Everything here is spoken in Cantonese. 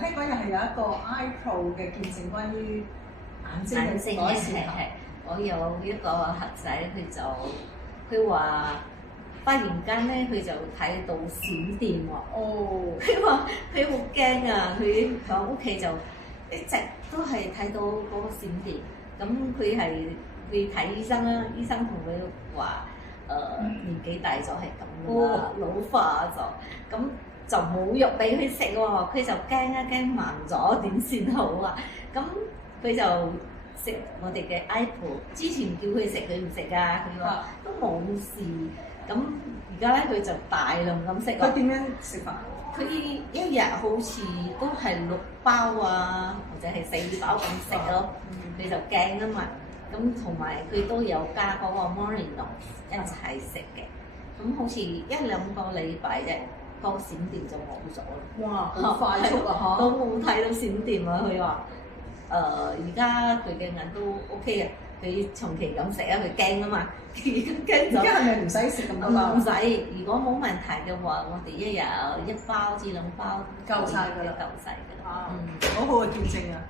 聽講又係有一個 iPro 嘅見證關於眼睛嘅改善。係，我有一個客仔，佢話忽然間咧，佢就睇到閃電喎。哦，佢話佢好驚啊！佢喺屋企就一直都係睇到嗰個閃電。咁佢係去睇醫生啦，醫生同佢話年紀大咗係咁啦，老化咗，咁就冇藥俾佢食喎。佢就驚一驚盲咗點算好啊？咁佢就食我哋嘅 iPro， 之前叫佢食佢唔食啊，佢話都冇事。咁而家咧佢就大量咁食。佢點樣食法？佢一日好似都係6包啊，或者係4包咁食咯。佢就驚啊嘛。咁同埋佢都有加嗰個 Molyneux 一齊食嘅。咁好似1-2個禮拜啫，個閃電就冇咗啦。哇！好快速啊！都冇睇到閃電啊！佢話而家佢嘅眼都 OK 啊。佢長期咁食啊，佢驚啊嘛，驚咗。而家係咪唔使食咁多包？唔使，如果冇問題嘅話，我哋一日1包至2包夠晒㗎啦，夠晒㗎啦。好好嘅見證啊！